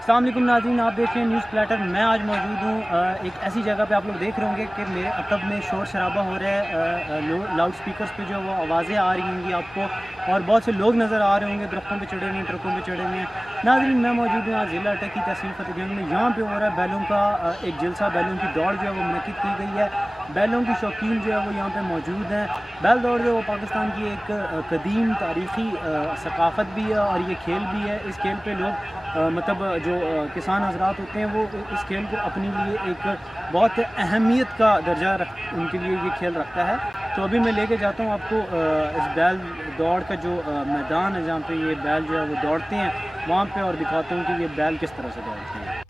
अस्सलाम वालेकुम नाज़रीन, आप देख रहे हैं न्यूज़ प्लेटर। मैं आज मौजूद हूँ एक ऐसी जगह पे। आप लोग देख रहे होंगे कि मेरे अतब में शोर शराबा हो रहा है। लाउड स्पीकर्स पे जो वो आवाज़ें आ रही होंगी आपको, और बहुत से लोग नज़र आ रहे होंगे, दरख्तों पे चढ़े हुए हैं, ट्रकों पे चढ़े हुए हैं। नाज़रीन, मैं मौजूद हूँ आज ज़िला अटक की तहसील फतेहजंग में। यहाँ पे हो रहा है बैलों का एक जलसा, बैलों की दौड़ जो है वो मुनक़िद की गई है। बैलों की शौकीन जो है वो यहाँ पे मौजूद हैं। बैल दौड़ जो है वो पाकिस्तान की एक कदीम तारीख़ी सकाफ़त भी है और ये खेल भी है। इस खेल पे लोग मतलब जो किसान हज़रात होते हैं वो इस खेल को अपने लिए एक बहुत अहमियत का दर्जा उनके लिए ये खेल रखता है। तो अभी मैं लेके जाता हूँ आपको इस बैल दौड़ का जो मैदान है जहाँ पे ये बैल जो है वो दौड़ते हैं वहाँ पे, और दिखाता हूँ कि ये बैल किस तरह से दौड़ते हैं।